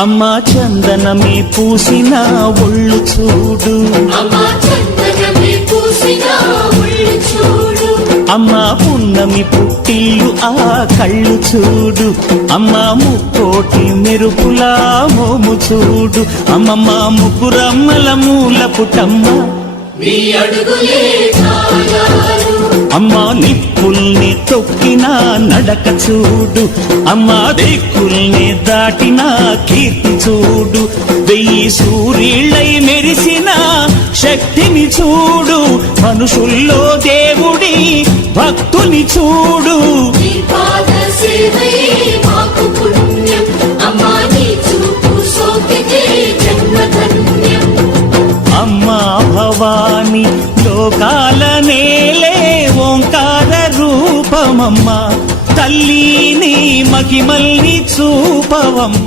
అమ్మా చందనమే పూసిన ఒళ్ళు చూడు, అమ్మా పున్నమి పుట్టిల్లు ఆ కళ్ళు చూడు, అమ్మా ముక్కోటి మెరుపులా మోము చూడు, అమ్మమ్మ ముగ్గురమ్మల మూల పుటమ్మ అమ్మా నిప్పుల్ని తొక్కిన నడక చూడు, అమ్మా దిక్కుల్ని దాటిన కీర్తి చూడు, 1000 సూర్యుళ్ళై మెరిసిన శక్తిని చూడు, మనుషుల్లో దేవుడి భక్తుని చూడు. అమ్మా భవాని లోకాల నేలే ఓంకార రూపమమ్మ, తల్లిని మహిమల్ని చూపవమ్మ.